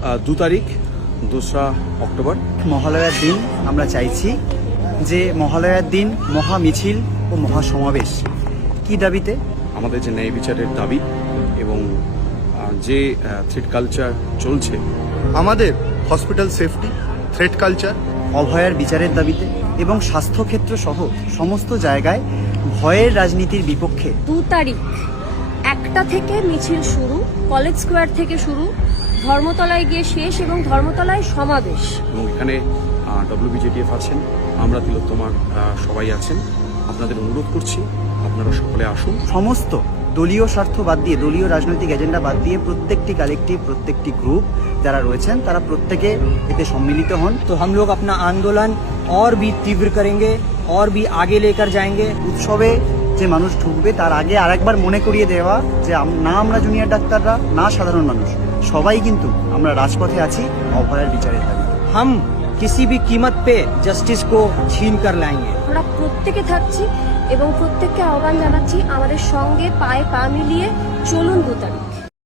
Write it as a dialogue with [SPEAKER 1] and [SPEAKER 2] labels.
[SPEAKER 1] 2 তারিখ 2রা অক্টোবর
[SPEAKER 2] মহালয়ার দিন আমরা চাইছি যে মহালয়ার দিন মহা মিছিল ও মহা সমাবেশ। কি দাবিতে?
[SPEAKER 1] আমাদের যে ন্যায় বিচারের দাবি এবং যে থ্রেড কালচার চলছে,
[SPEAKER 3] আমাদের হসপিটাল সেফটি, থ্রেড কালচার,
[SPEAKER 2] অভয়ার বিচারের দাবিতে এবং স্বাস্থ্যক্ষেত্র সহ সমস্ত জায়গায় ভয়ের রাজনীতির বিপক্ষে
[SPEAKER 4] 2 তারিখ 1টা থেকে মিছিল শুরু, কলেজ স্কোয়ার থেকে শুরু, ধর্মতলায় গিয়ে শেষ এবং ধর্মতলায় সমাবেশ।
[SPEAKER 1] এবং এখানে WBJTF আছেন, আমরা তিলোত্তমার সবাই আছেন। আপনাদের অনুরোধ করছি আপনারা সকলে আসুন।
[SPEAKER 2] সমস্ত দলীয় স্বার্থ বাদ দিয়ে, দলীয় রাজনৈতিক এজেন্ডা বাদ দিয়ে প্রত্যেকটি কালেক্টিভ, প্রত্যেকটি গ্রুপ যারা রয়েছেন তারা প্রত্যেকে এতে সম্মিলিত হন।
[SPEAKER 5] तो हम लोग अपना आंदोलन और भी तीव्र करेंगे और भी आगे लेकर जाएंगे।
[SPEAKER 2] উৎসবে যে মানুষ ঢুকবে তার আগে আরেকবার মনে করিয়ে দেওয়া যে না আমরা জুনিয়র ডাক্তাররা, না সাধারণ মানুষ, সবাই কিন্তু আমরা রাজপথে আছি অভয়ার বিচারের দাবি।
[SPEAKER 5] हम किसी भी कीमत पे जस्टिस को छीन कर लाएंगे।
[SPEAKER 4] আমরা প্রত্যেকে থাকছি এবং প্রত্যেককে আহ্বান জানাচ্ছি আমাদের সঙ্গে পায়ে পা মিলিয়ে চলুন 2 তারিখ।